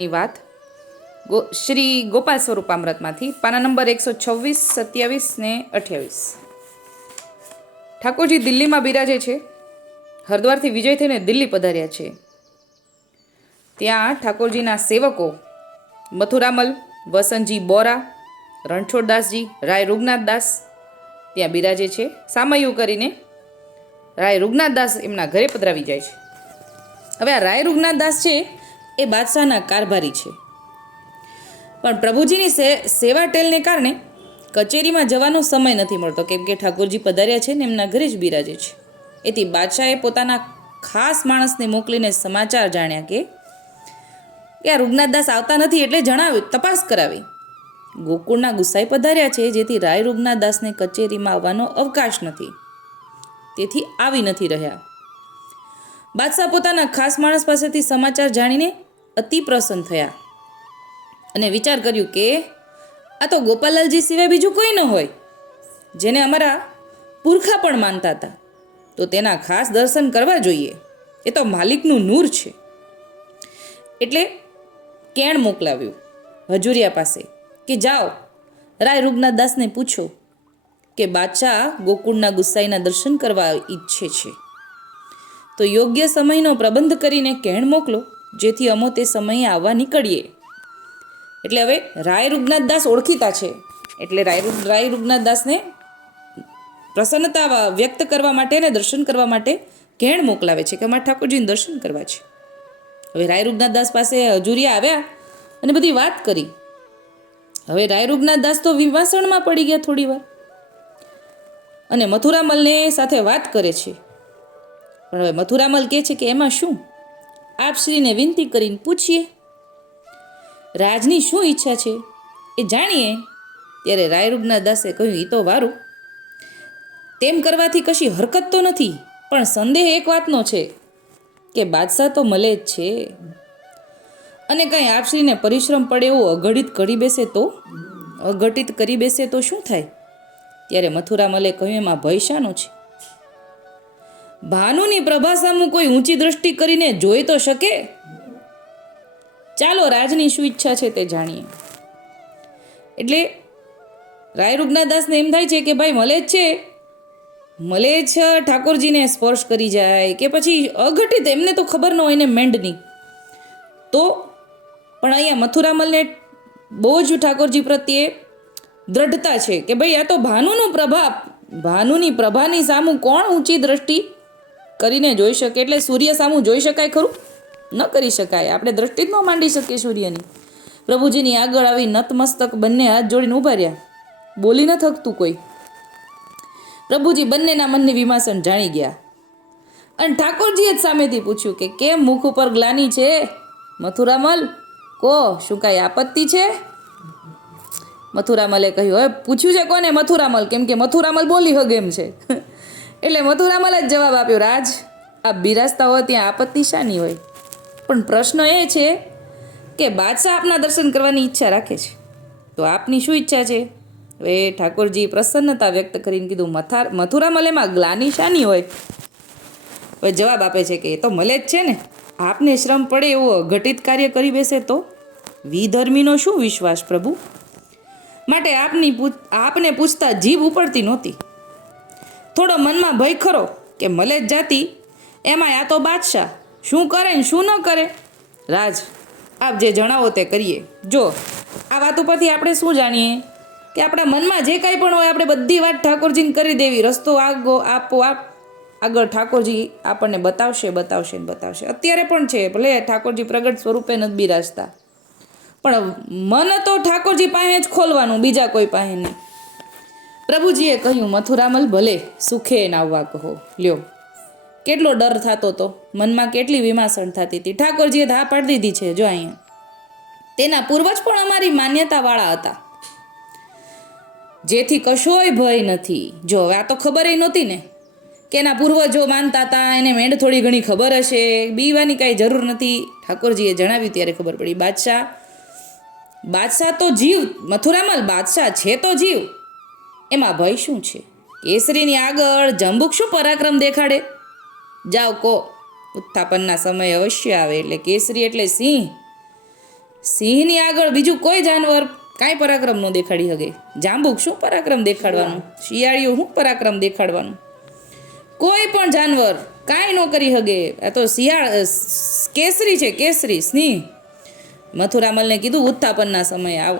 ની વાત. ગો, શ્રી ગોપાલ સ્વરૂપામૃતમાંથી પાના નંબર એકસો છવ્વીસ, સત્યાવીસ ને અઠ્યાવીસ. ઠાકોરજી દિલ્હીમાં બિરાજે છે. હરદ્વારથી વિજય થઈને દિલ્હી પધાર્યા છે. ત્યાં ઠાકોરજીના સેવકો મથુરામલ, વસંતજી બોરા, રણછોડદાસજી, રાય રૂગનાથદાસ ત્યાં બિરાજે છે. સામયું કરીને રાય રૂગનાથદાસ એમના ઘરે પધરાવી જાય છે. હવે આ રાય રૂગનાથદાસ છે એ બાદશાહના કારભારી છે. પણ પ્રભુજીની સેવા ટેલને કારણે કચેરીમાં જવાનો સમય નથી મળતો. કેમ કે ઠાકોરજી પધાર્યા છે ને એમના ઘરે જ બિરાજે છે. એથી બાદશાહે પોતાના ખાસ માણસને મોકલીને સમાચાર જાણ્યા કે આ રૂગનાથદાસ આવતા નથી એટલે જણાવ્યું, તપાસ કરાવી. ગોકુળના ગુસ્સાઈ પધાર્યા છે, જેથી રાય રૂગનાથદાસને કચેરીમાં આવવાનો અવકાશ નથી. તેથી આવી નથી રહ્યા. બાદશાહ પોતાના ખાસ માણસ પાસેથી સમાચાર જાણીને અતિ પ્રસન્ન થયા. અને વિચાર કર્યું કે, આ તો ગોપાલાલજી સિવાય બીજું કોઈ ન હોય, જેને અમારા પુરખા પણ માનતા હતા. તો તેના ખાસ દર્શન કરવા જોઈએ. એ તો માલિકનું નૂર છે. એટલે કેણ મોકલાવ્યું હજુરિયા પાસે કે, જાઓ. રાય રૂગના દાસને પૂછો કે, બાદશાહ ગોકુળના ગુસ્સાઈના દર્શન કરવા ઈચ્છે છે. તો યોગ્ય સમયનો પ્રબંધ કરીને કહેણ મોકલો. જેથી અમો તે સમયે આવવા નીકળીએ. એટલે હવે રાય રૂગનાથ દાસ ઓળખીતા છે. એટલે રાય રાય રૂગનાથ દાસને પ્રસન્નતા વ્યક્ત કરવા માટે અને દર્શન કરવા માટે ઘેણ મોકલાવે છે કે, અમારે ઠાકોરજીને દર્શન કરવા છે. હવે રાય રૂગનાથ દાસ પાસે હજુરિયા આવ્યા અને બધી વાત કરી. હવે રાય રૂગનાથ દાસ તો વિવાસણમાં પડી ગયા થોડી વાર. અને મથુરામલને સાથે વાત કરે છે. પણ હવે મથુરામલ કહે છે કે, એમાં શું? આપ શ્રીને વિનંતી કરીને પૂછીએ, રાજની શું ઈચ્છા છે? એ જાણીએ. ત્યારે રાયરૂગના દાસે કહ્યું એ તો વારું. તેમ કરવાથી કશી હરકત તો નથી, પણ સંદેહ એક વાતનો છે કે બાદશાહ તો મળે જ છે. અને કંઈ આપશ્રીને પરિશ્રમ પડે એવું અઘટિત કરી બેસે તો? અઘટિત કરી બેસે તો શું થાય? ત્યારે મથુરા મલે કહ્યું, એમાં ભય શાનો છે? ભાનુની પ્રભા સામું કોઈ ઊંચી દ્રષ્ટિ કરીને જોઈ તો શકે? ચાલો રાજની શું ઈચ્છા છે તે જાણીએ. એટલે રાય દાસને એમ થાય છે કે ભાઈ મળે જ છે? મળે જ ઠાકોરજીને સ્પર્શ કરી જાય કે પછી અઘટિત એમને તો ખબર ન હોય ને મેંડની. તો પણ અહીંયા મથુરામલને બહુ જ ઠાકોરજી પ્રત્યે દ્રઢતા છે કે ભાઈ, આ તો ભાનુનું પ્રભા, ભાનુની પ્રભાની સામું કોણ ઊંચી દ્રષ્ટિ કરીને જોઈ શકે એટલે સૂર્ય સામું જોઈ શકાય ખરું? ન કરી શકાય. આપણે દ્રષ્ટિ જ ન માંડી શકીએ સૂર્યની. પ્રભુજીની આગળ આવી નતમસ્તક બંને હાથ જોડીને ઊભા રહ્યા. બોલી ન થકતું કોઈ. પ્રભુજી બંનેના મનની વિમાસન જાણી ગયા. અને ઠાકોરજીએ જ સામેથી પૂછ્યું કે કેમ મુખ ઉપર ગ્લાની છે? મથુરામલ, કો, શું કાંઈ આપત્તિ છે? મથુરામલે કહ્યું, હવે પૂછ્યું છે કોને? મથુરામલ, કેમ કે મથુરામલ બોલી હગે છે. એટલે મથુરામલ જ જવાબ આપ્યો, રાજ, આ બિરાજતા હોય ત્યાં આપત્તિ શાની હોય? પણ પ્રશ્ન એ છે કે બાદશાહ આપના દર્શન કરવાની ઈચ્છા રાખે છે. તો આપની શું ઈચ્છા છે? હવે ઠાકોરજી પ્રસન્નતા વ્યક્ત કરીને કીધું, મથાર મથુરામલેમાં ગ્લાની શાની હોય? હવે જવાબ આપે છે કે, એ તો મળે જ છે ને. આપને શ્રમ પડે એવો અઘટિત કાર્ય કરી બેસે તો? વિધર્મીનો શું વિશ્વાસ પ્રભુ? માટે આપની આપને પૂછતા જીભ ઉપડતી નહોતી. થોડો મનમાં ભય ખરો કે મલે જ જાતી, એમાંય આ તો બાદશાહ. શું કરે ને શું ન કરે? રાજ, આપ જે જણાવો તે કરીએ. જો, આ વાત ઉપરથી આપણે શું જાણીએ? કે આપણા મનમાં જે કાંઈ પણ હોય, આપણે બધી વાત ઠાકોરજીને કરી દેવી. રસ્તો આગો, આપો, આપ. આગળ ઠાકોરજી આપણને બતાવશે બતાવશે ને બતાવશે. અત્યારે પણ છે, ભલે ઠાકોરજી પ્રગટ સ્વરૂપે નથી બિરાજતા. પણ મન તો ઠાકોરજી પાસે જ ખોલવાનું, બીજા કોઈ પાસે નહીં. પ્રભુજીએ કહ્યું, મથુરામલ ભલે સુખે નાવવા કહો. લ્યો. કેટલો ડર થતો હતો મનમાં કેટલી વિમાસણ થતી હતી ઠાકોરજીએ ધા પાડી દીધી છે, જો અહીંયા. તેના પૂર્વજ પણ અમારી માન્યતાવાળા હતા. જેથી કશોય ભય નથી. જો હવે આ તો ખબર નહોતી ને કે એના પૂર્વજો માનતા હતા, એને મેંડ થોડી ઘણી ખબર હશે. બીવાની કાંઈ જરૂર નથી. ઠાકોરજીએ જણાવ્યું ત્યારે ખબર પડી, બાદશાહ બાદશાહ તો જીવ. મથુરામલ બાદશાહ છે તો જીવ. એમાં ભય શું છે? કેસરીની આગળ જંબુક શું પરાક્રમ દેખાડે? જાઓ કો. ઉત્થાપનના સમય અવશ્ય આવે એટલે કેસરી એટલે સિંહ. સિંહની આગળ બીજું કોઈ જાનવર કાંઈ પરાક્રમ ન દેખાડી શકે જાંબુક શું પરાક્રમ દેખાડવાનું? શિયાળીઓ શું પરાક્રમ દેખાડવાનું? કોઈ પણ જાનવર કાંઈ ન કરી શકે આ તો શિયાળ કેસરી છે, કેસરી, સિંહ. મથુરામલને કીધું ઉત્થાપનના સમયે આવો.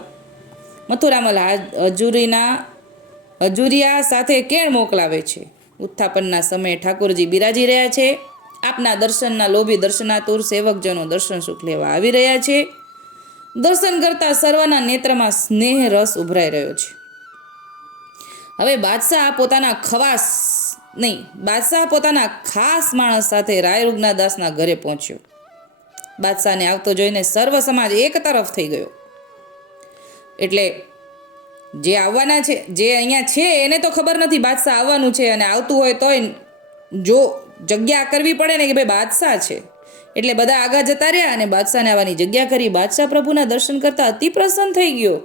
મથુરામલ હજુરીના હજુરિયા સાથે કેણ મોકલાવે છે? ઉત્થાપનના સમયે ઠાકોરજી બિરાજી રહ્યા છે. આપના દર્શનના લોભી દર્શનાતુર સેવકજનો દર્શન સુખ લેવા આવી રહ્યા છે. દર્શન કરતા સર્વના નેત્રમાં સ્નેહ રસ ઉભરાઈ રહ્યો છે. હવે બાદશાહ પોતાના ખવાસ નહીં, બાદશાહ પોતાના ખાસ માણસ સાથે રાય દાસના ઘરે પહોંચ્યો. બાદશાહને આવતો જોઈને સર્વ સમાજ એક તરફ થઈ ગયો. એટલે જે આવવાના છે, જે અહીંયા છે, એને તો ખબર નથી, બાદશાહ આવવાનું છે અને આવતું હોય તોય જો જગ્યા કરવી પડે ને કે ભાઈ બાદશાહ છે. એટલે બધા આગા જતા રહ્યા અને બાદશાહને આવવાની જગ્યા કરી. બાદશાહ પ્રભુના દર્શન કરતા અતિ પ્રસન્ન થઈ ગયો.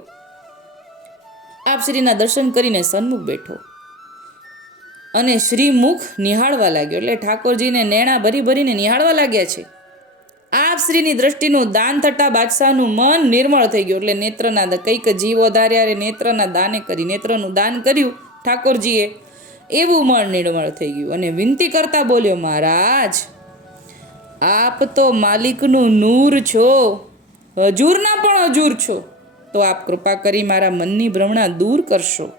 આપ શ્રીના દર્શન કરીને સન્મુખ બેઠો. અને શ્રીમુખ નિહાળવા લાગ્યો. એટલે ઠાકોરજીને નેણા ભરી ભરીને નિહાળવા લાગ્યા છે. આપ શ્રીની દ્રષ્ટિનું દાન થતા બાદશાહનું મન નિર્મળ થઈ ગયું એટલે નેત્રના કંઈક જીવો ધાર્યા નેત્રના દાને કરી, નેત્રનું દાન કર્યું ઠાકોરજીએ. એવું મન નિર્મળ થઈ ગયું અને વિનંતી કરતા બોલ્યો, મહારાજ, આપ તો માલિકનું નૂર છો. હજૂરના પણ હજૂર છો. તો આપ કૃપા કરી મારા મનની ભ્રમણા દૂર કરશો.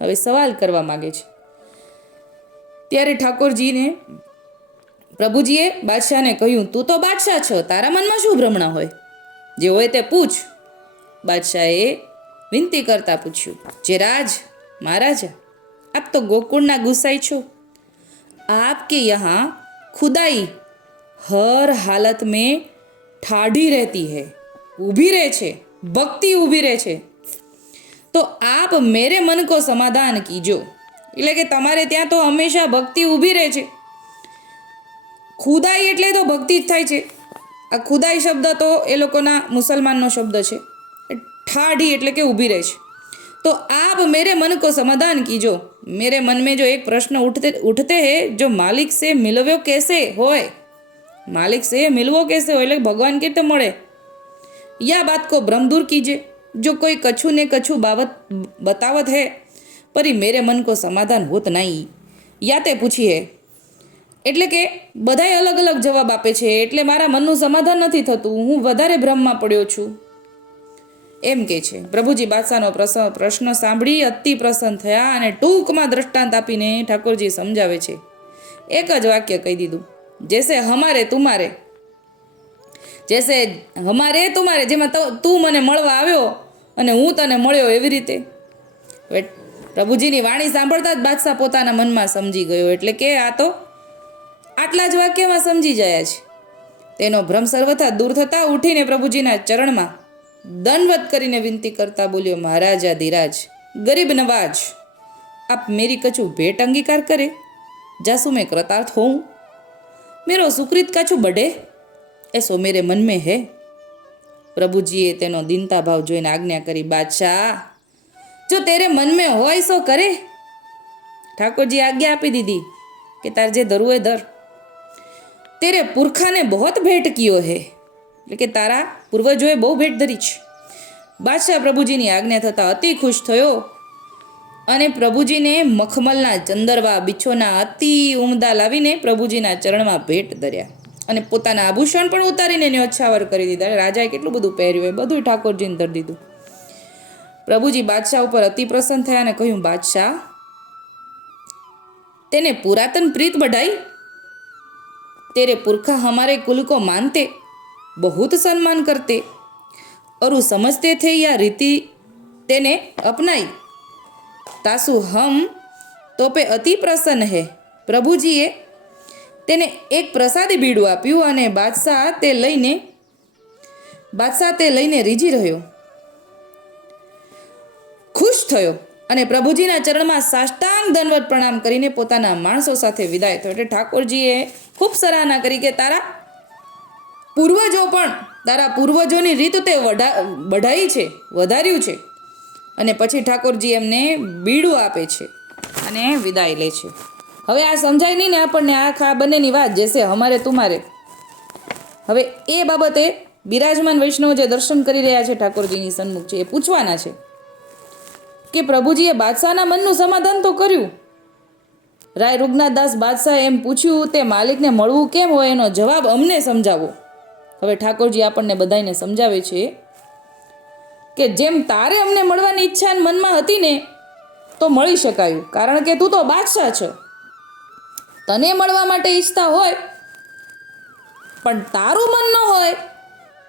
હવે સવાલ કરવા માગે છે. ત્યારે ઠાકોરજીને પ્રભુજીએ બાદશાહને કહ્યું, તું તો બાદશાહ છો, તારા મનમાં શું ભ્રમણા હોય? જે હોય તે પૂછ. બાદશાહે વિનંતી કરતાં પૂછ્યું, જે રાજ, મહારાજા, આપ તો ગોકુળના ગુસાઈ છો? આપ કે યહાં ખુદાઈ હર હાલત મેં ઠાઢી રહેતી હૈ, ઊભી રહે છે, ભક્તિ ઊભી રહે છે. તો આપ મેરે મન કો સમાધાન કીજો. એટલે કે તમારે ત્યાં તો હંમેશા ભક્તિ ઊભી રહે છે. ખુદાઈ એટલે તો ભક્તિ જ થાય છે. આ ખુદાઈ શબ્દ તો એ લોકોના મુસલમાનનો શબ્દ છે. ઠાઢી એટલે કે ઊભી રહે છે. તો આપ મેરે મન કો સમાધાન કીજો. મેરે મન મેં જો એક પ્રશ્ન ઉઠતે ઉઠતે હે, જો માલિક સે મિલવ્યો કેસે હોય? માલિક સે મિલવો કેસે હોય? એટલે ભગવાન કે મળે? યા બાત કો ભ્રમ દૂર કીજે. જો કોઈ કછું ને કછું બાબત બતાવત હે, પરી મેરે મન કો સમાધાન હોત નહીં યા તે પૂછીએ એટલે કે બધાય અલગ અલગ જવાબ આપે છે, એટલે મારા મનનું સમાધાન નથી થતું. હું વધારે ભ્રમમાં પડ્યો છું. એમ કે છે. પ્રભુજી બાદશાહનો પ્રશ્ન સાંભળી અતિ પ્રસન્ન થયા અને ટૂંકમાં દ્રષ્ટાંત આપીને ઠાકોરજી સમજાવે છે. એક જ વાક્ય કહી દીધું. જેસે હમારે તુમારે. જેસે હમારે તુમારે, જેમાં તું મને મળવા આવ્યો અને હું તને મળ્યો એવી રીતે. પ્રભુજીની વાણી સાંભળતા જ બાદશાહ પોતાના મનમાં સમજી ગયો. એટલે કે આ તો આટલા જ વાક્યમાં સમજી જાય છે. તેનો ભ્રમ સર્વથા દૂર થતાં ઉઠીને પ્રભુજીના ચરણમાં દંડવત કરીને વિનંતી કરતા બોલ્યો, મહારાજા ધીરાજ, ગરીબ નવાજ, આપ મેરી કચું ભેટ અંગીકાર કરે? જાસુ મેં કૃતાર્થ હોઉં? મેરો સુકૃત કાછું બઢે? એ સો મેરે મન મેં હે? પ્રભુજીએ તેનો દિનતા ભાવ જોઈને આજ્ઞા કરી, બાદશાહ, જો તેરે મન મેં હોય સો કરે. ઠાકોરજી આજ્ઞા આપી દીધી કે તાર જે ધરવું એ ધર. તેરે પુરખાને બહોત ભેટ કિયો હે. એટલે કે તારા પૂર્વજોએ બહુ ભેટ ધરી છે. બાદશાહ પ્રભુજીની આજ્ઞા થતાં અતિ ખુશ થયો અને પ્રભુજીને મખમલના ચંદરવા, બિછોના અતિ ઉમદા લાવીને પ્રભુજીના ચરણમાં ભેટ ધર્યા અને પોતાના આભૂષણ પણ ઉતારીને ન્યોછાવર કરી દીધા. રાજાએ કેટલું બધું પહેર્યું એ બધું ઠાકોરજીને ધરી દીધું. પ્રભુજી બાદશાહ ઉપર અતિ પ્રસન્ન થયા અને કહ્યું, બાદશાહ, તેને પુરાતન પ્રીત બઢાઈ तेरे पुरखा हमारे कुल को मानते बहुत सम्मान करते और वो समझते थे या रीति तेने अपनाई तासु हम तो पे અતિ પ્રસન્ન હે પ્રભુજીએ તેને એક પ્રસાદી બીડું આપ્યું અને બાદશાહ તે લઈને બાદશાહ તે લઈને રીઝી રહ્યો ખુશ થયો અને પ્રભુજીના ચરણમાં સાષ્ટાંગ દંડવત પ્રણામ કરીને પોતાના માણસો સાથે વિદાય થયો. એટલે ઠાકોરજીએ ખૂબ સરાહના કરી કે તારા પૂર્વજો પણ, તારા પૂર્વજોની રીત તે વઢા, બઢાઈ છે, વધાર્યું છે. અને પછી ઠાકોરજી એમને બીડું આપે છે અને વિદાય લે છે. હવે આ સમજાય નહીં ને આપણને આખા બંનેની વાત જેસે અમારે તુમારે હવે એ બાબતે બિરાજમાન વૈષ્ણવ જે દર્શન કરી રહ્યા છે ઠાકોરજીની સન્મુખ છે, એ પૂછવાના છે. કે પ્રભુજીએ બાદશાહના મનનું સમાધાન તો કર્યું? રાય રૂગનાથદાસ બાદશાહે એમ પૂછ્યું, તે માલિકને મળવું કેમ હોય એનો જવાબ અમને સમજાવો. હવે ઠાકોરજી આપણને બધાને સમજાવે છે કે જેમ તારે અમને મળવાની ઈચ્છા મનમાં હતી ને, તો મળી શકાયું. કારણ કે તું તો બાદશાહ છે. તને મળવા માટે ઈચ્છતા હોય, પણ તારું મન ન હોય,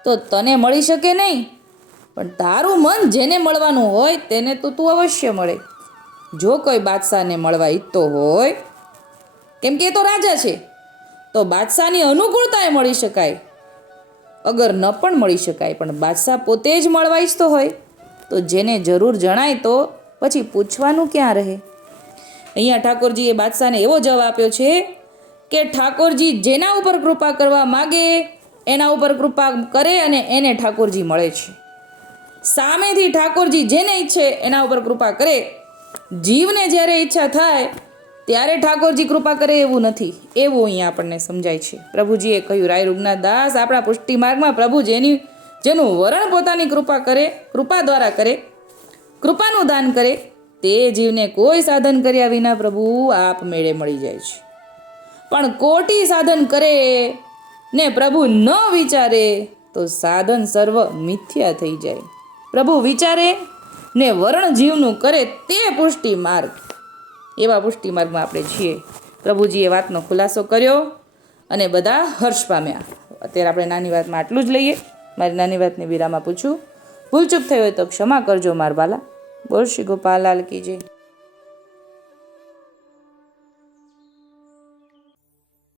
તો તને મળી શકે નહીં. પણ તારું મન જેને મળવાનું હોય તેને તો તું અવશ્ય મળે. જો કોઈ બાદશાહને મળવા ઈચ્છતો હોય, કેમ કે એ તો રાજા છે, તો બાદશાહની અનુકૂળતાએ મળી શકાય. અગર ન પણ મળી શકાય, પણ બાદશાહ પોતે જ મળવા ઈચ્છતો હોય, તો જેને જરૂર જણાય તો પછી પૂછવાનું ક્યાં રહે? અહીંયા ઠાકોરજીએ બાદશાહને એવો જવાબ આપ્યો છે કે ઠાકોરજી જેના ઉપર કૃપા કરવા માગે, એના ઉપર કૃપા કરે અને એને ઠાકોરજી મળે છે. સામેથી ઠાકોરજી જેને ઈચ્છે એના ઉપર કૃપા કરે. જીવને જ્યારે ઈચ્છા થાય, ત્યારે ઠાકોરજી કૃપા કરે એવું નથી. એવું અહીંયા આપણને સમજાય છે. પ્રભુજીએ કહ્યું, રાય રૂગનાથ દાસ આપણા પુષ્ટિ માર્ગમાં પ્રભુ જેની, જેનું વરણ પોતાની કૃપા કરે, કૃપા દ્વારા કરે, કૃપાનું દાન કરે, તે જીવને કોઈ સાધન કર્યા વિના પ્રભુ આપ મેળે મળી જાય છે. પણ કોટી સાધન કરે ને પ્રભુ ન વિચારે, તો સાધન સર્વ મિથ્યા થઈ જાય. પ્રભુ વિચારે ને વરણ જીવનું કરે તે પુષ્ટિ માર્ગ. એવા પુષ્ટિ માર્ગમાં આપણે છીએ. પ્રભુજીએ વાતનો ખુલાસો કર્યો અને બધા હર્ષ પામ્યા. અત્યારે આપણે નાની વાતમાં આટલું જ લઈએ. મારી નાની વાતની વિરામાં પૂછું. ભૂલચૂક થઈ હોય તો ક્ષમા કરજો માર બાલા બોલ શ્રી ગોપાલાલ કીજે